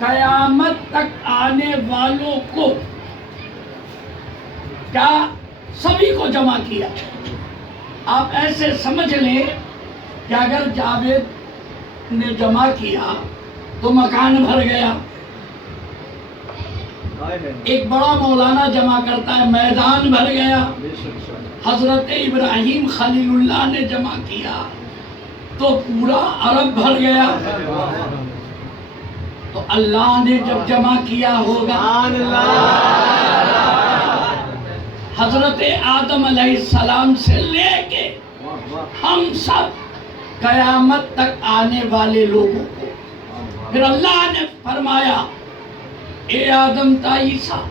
قیامت تک آنے والوں کو کیا سبھی کو جمع کیا. آپ ایسے سمجھ لیں کہ اگر جاوید نے جمع کیا تو مکان بھر گیا. ایک بڑا مولانا جمع کرتا ہے میدان بھر گیا. حضرت ابراہیم خلیل اللہ نے جمع کیا تو پورا عرب بھر گیا. تو اللہ نے جب جمع کیا ہوگا حضرت آدم علیہ السلام سے لے کے ہم سب قیامت تک آنے والے لوگوں کو پھر اللہ نے فرمایا اے آدم تا عیسیٰ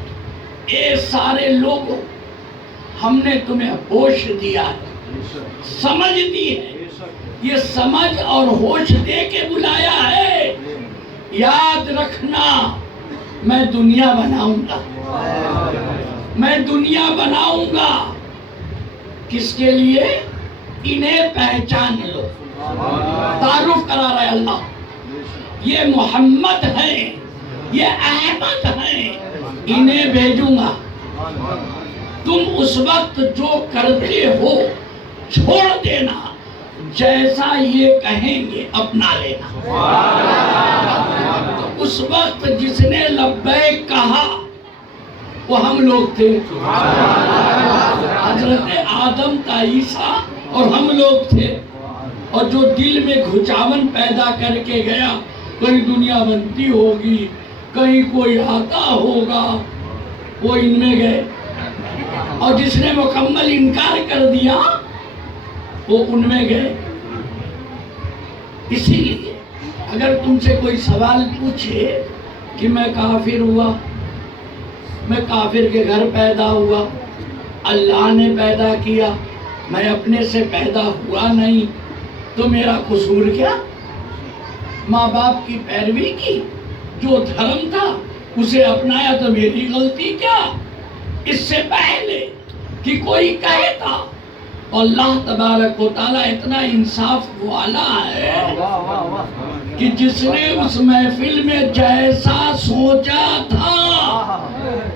اے سارے لوگوں ہم نے تمہیں ہوش دیا ہے سمجھ دی ہے. یہ سمجھ اور ہوش دے کے بلایا ہے. یاد رکھنا میں دنیا بناؤں گا میں دنیا بناؤں گا کس کے لیے انہیں پہچان لو. تعارف کرا رہا ہے اللہ یہ محمد ہیں یہ احمد ہیں انہیں بھیجوں گا. تم اس وقت جو کرتے ہو چھوڑ دینا جیسا یہ کہیں گے اپنا لینا. تو اس وقت جس نے لبیک کہا وہ ہم لوگ تھے حضرت آدم تا عیسیٰ اور ہم لوگ تھے. اور جو دل میں گھچاون پیدا کر کے گیا کہیں دنیا بنتی ہوگی کہیں کوئی آتا ہوگا وہ ان میں گئے. اور جس نے مکمل انکار کر دیا وہ ان میں گئے. اسی لیے اگر تم سے کوئی سوال پوچھے کہ میں کافر ہوا میں کافر کے گھر پیدا ہوا اللہ نے پیدا کیا میں اپنے سے پیدا ہوا نہیں تو میرا قصور کیا؟ ماں باپ کی پیروی کی جو دھرم تھا اسے اپنایا تو میری غلطی کیا؟ اس سے پہلے کہ کوئی کہتا اللہ تبارک و تعالیٰ اتنا انصاف والا ہے کہ جس نے اس محفل میں جیسا سوچا تھا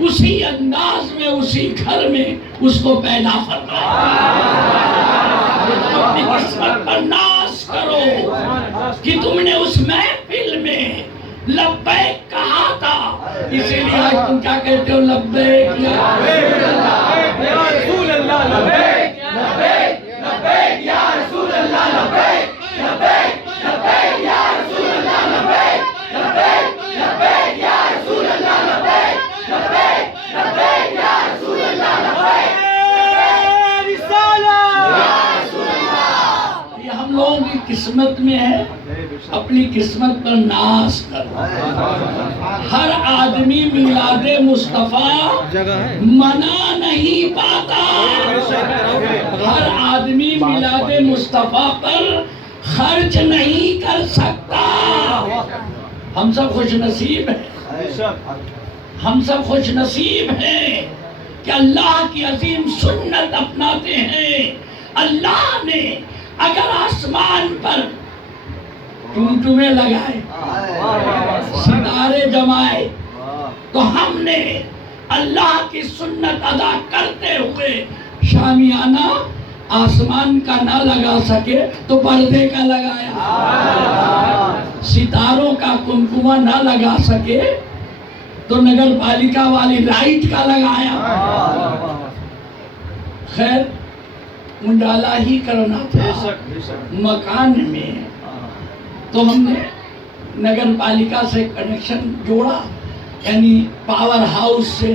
اسی انداز میں اسی گھر میں اس کو پیدا فرمایا. اپنی قسمت پر ناز کرو کہ تم نے اس محفل میں لبیک کہا تھا. اسی لیے آج تم کیا کہتے ہو لبیک یا رسول اللہ لبیک لبیک لبیک یا رسول اللہ لبیک لبیک لبیک یا رسول اللہ لبیک لبیک لبیک یا رسول اللہ لبیک لبیک لبیک یا رسول اللہ لبیک ہم لوگوں کی قسمت میں ہے اپنی قسمت پر ناز کرو. ہر آدمی میلاد مصطفیٰ منا نہیں پاتا. ہر آدمی میلاد مصطفیٰ پر خرچ نہیں کر سکتا. ہم سب خوش نصیب ہیں ہم سب خوش نصیب ہیں کہ اللہ کی عظیم سنت اپناتے ہیں. اللہ نے اگر آسمان پر ٹمٹمے لگائے ستارے جمائے تو ہم نے اللہ کی سنت ادا کرتے ہوئے شامیانہ آسمان کا نہ لگا سکے تو پردے کا لگایا. ستاروں کا کمکمہ نہ لگا سکے تو نگر پالیکا والی لائٹ کا لگایا. خیر منڈالا ہی کرنا تھا مکان میں تو ہم نے نگر پالیکا سے کنیکشن جوڑا یعنی پاور ہاؤس سے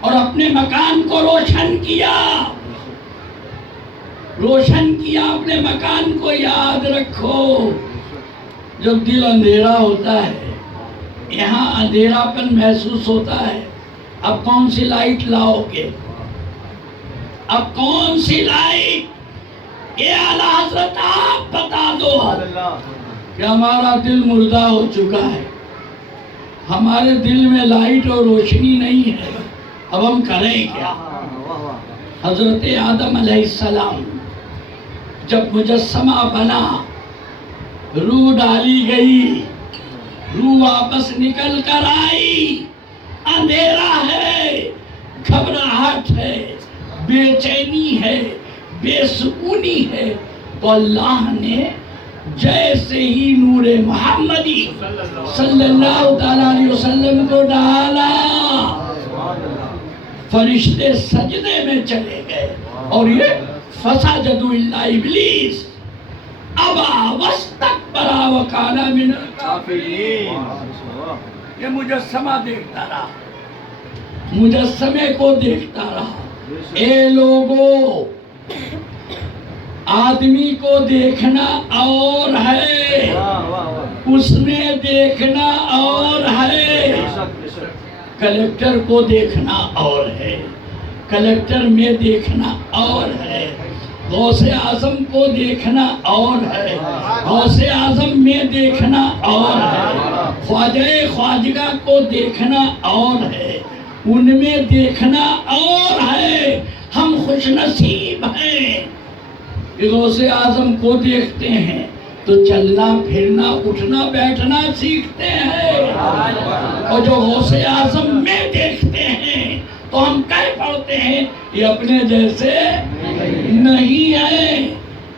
اور اپنے مکان کو روشن کیا اپنے مکان کو. یاد رکھو جب دل اندھیرا ہوتا ہے یہاں اندھیرا پن محسوس ہوتا ہے اب کون سی لائٹ لاؤ گے اب کون سی لائٹ یہ اعلیٰ حضرت آپ بتا دو کہ ہمارا دل مردہ ہو چکا ہے ہمارے دل میں لائٹ اور روشنی نہیں ہے اب ہم کریں کیا. حضرت آدم علیہ السلام جب مجسمہ بنا روح ڈالی گئی روح واپس نکل کر آئی، اندھیرا ہے، گھبراہٹ ہے، بے چینی ہے، بے سکونی ہے، تو اللہ نے جیسے ہی نور محمدی صلی اللہ علیہ وسلم کو ڈالا، فرشتے سجدے میں چلے گئے، اور یہ فسجدوا الا ابلیس ابا واستکبر وکان من الکافرین۔ یہ مجسمہ دیکھتا رہا، مجسمے کو دیکھتا رہا۔ اے لوگو، آدمی کو دیکھنا اور ہے، اس نے دیکھنا اور ہے، کلیکٹر کو دیکھنا اور ہے، کلیکٹر میں دیکھنا اور ہے، غوث اعظم کو دیکھنا اور ہے، غوث اعظم میں دیکھنا اور ہے، خواجہ خواجگاہ کو دیکھنا اور ہے، ان میں دیکھنا اور ہے۔ ہم خوش نصیب ہیں کہ غوث اعظم کو دیکھتے ہیں تو چلنا پھرنا اٹھنا بیٹھنا سیکھتے ہیں، اور جو غوث اعظم میں دیکھتے ہیں تو ہم کہہ پڑتے ہیں یہ اپنے جیسے نہیں ہیں،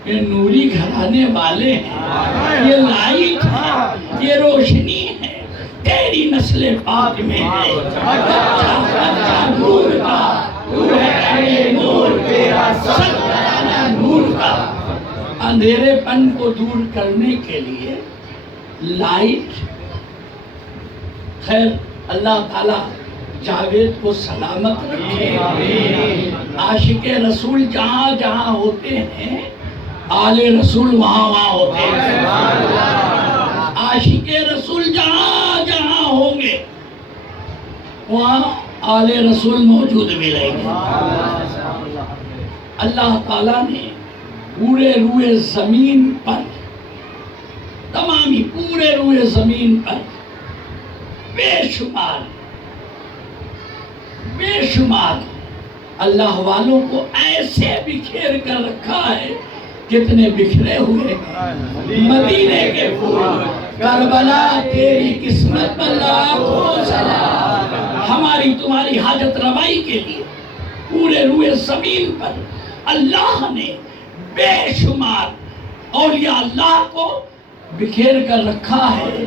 یہ نوری گھرانے والے ہیں، یہ لائٹ ہے، یہ روشنی ہے، تیری نسل پاک میں ہے، بچہ نور کا، تو ہے نور تیرا سب گھرانہ نور کا۔ اندھیرے پن کو دور کرنے کے لیے لائٹ، خیر اللہ تعالیٰ جاوید کو سلامت رکھے۔ عاشق رسول جہاں جہاں ہوتے ہیں، آل رسول وہاں وہاں ہوتے ہیں۔ عاشق رسول جہاں جہاں ہوں گے وہاں آل رسول موجود ملیں گے۔ اللہ تعالیٰ نے پورے روئے زمین پر، تمامی پورے روئے زمین پر بے شمار اللہ والوں کو ایسے بکھیر کر رکھا ہے، کتنے بکھرے ہوئے ہیں مدینے کے پھول، کربلا تیری قسمت پر لاکھوں سلام۔ ہماری تمہاری حاجت روائی کے لیے پورے روئے زمین پر اللہ نے بے شمار اولیاء اللہ کو بکھیر کر رکھا ہے۔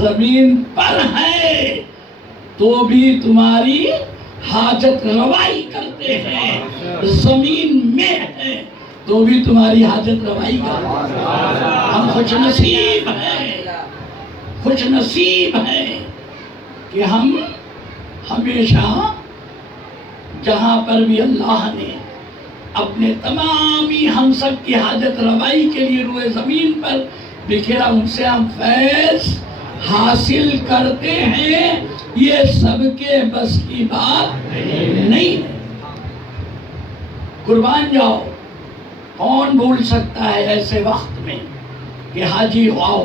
زمین پر ہے تو بھی تمہاری حاجت روائی کرتے ہیں، زمین میں ہے تو بھی تمہاری حاجت روائی کرتے ہیں۔ ہم خوش نصیب ہیں، خوش نصیب ہیں کہ ہم ہمیشہ جہاں پر بھی اللہ نے اپنے تمامی ہم سب کی حاجت روائی کے لیے روئے زمین پر بکھیرا، ان سے ہم فیض حاصل کرتے ہیں۔ یہ سب کے بس کی بات نہیں ہے۔ قربان جاؤ، کون بھول سکتا ہے ایسے وقت میں کہ حاجی آؤ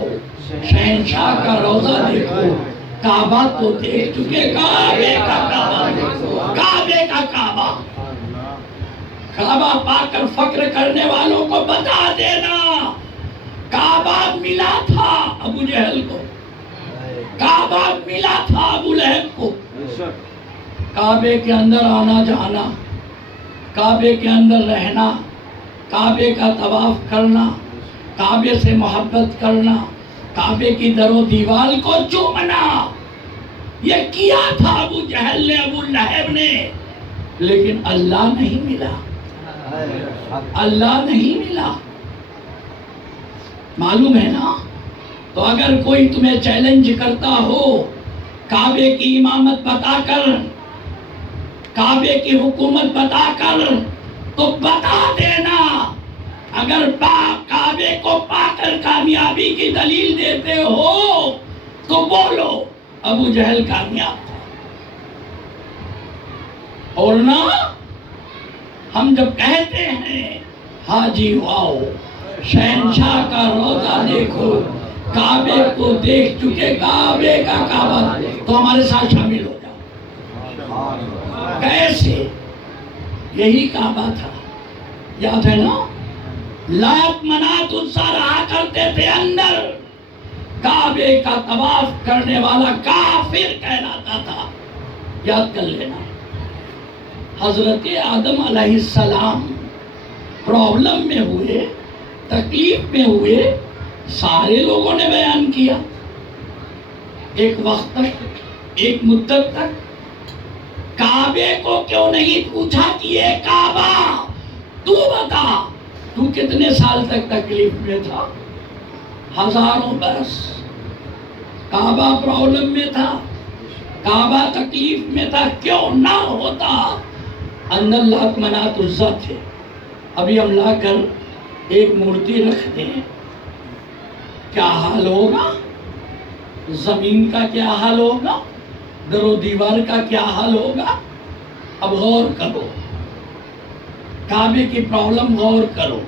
شہنشاہ کا روضہ دیکھو، کعبہ تو دیکھ چکے، کعبے کا کعبہ دیکھو، کعبے کا کعبہ، کعبہ پا کر فخر کرنے والوں کو بتا دینا، کعبہ ملا تھا ابو جہل کو، کعبہ ملا تھا ابو لہب کو۔ کعبے کے اندر آنا جانا، کعبے کے اندر رہنا، کعبے کا طواف کرنا، کعبے سے محبت کرنا، کعبے کی در و دیوار کو چومنا، یہ کیا تھا ابو جہل نے، ابو لہب نے، لیکن اللہ نہیں ملا، اللہ نہیں ملا۔ معلوم ہے نا؟ تو اگر کوئی تمہیں چیلنج کرتا ہو کعبے کی امامت بتا کر، کعبے کی حکومت بتا کر، تو بتا دینا، اگر کعبے کو پا کر کامیابی کی دلیل دیتے ہو تو بولو ابو جہل کامیاب تھا۔ اور نہ ہم جب کہتے ہیں حاجی آؤ شہنشاہ کا روضہ دیکھو، کعبے کو دیکھ چکے، کعبے کا کعبہ، تو ہمارے ساتھ شامل ہو جاؤ۔ کیسے؟ یہی کعبہ تھا، یاد ہے نا؟ لات منات عزا رہا کرتے تھے اندر، کعبے کا طواف کرنے والا کافر کہلاتا تھا. یاد کر لینا. حضرت آدم علیہ السلام پرابلم میں ہوئے, تکلیف میں ہوئے, سارے لوگوں نے بیان کیا. ایک وقت تک, ایک مدت تک کعبے کو کیوں نہیں پوچھا کہ یہ کعبہ تو بتا تو کتنے سال تک تکلیف میں تھا؟ ہزاروں برس. کعبہ پرابلم میں تھا, کعبہ تکلیف میں تھا, کیوں نہ ہوتا؟ ان اللہ منات عزا تھے. ابھی ہم لا کر ایک مورتی رکھ دیں, کیا حال ہوگا؟ زمین کا کیا حال ہوگا؟ در و دیوار کا کیا حال ہوگا؟ اب غور کرو, کعبے کی پرابلم غور کرو.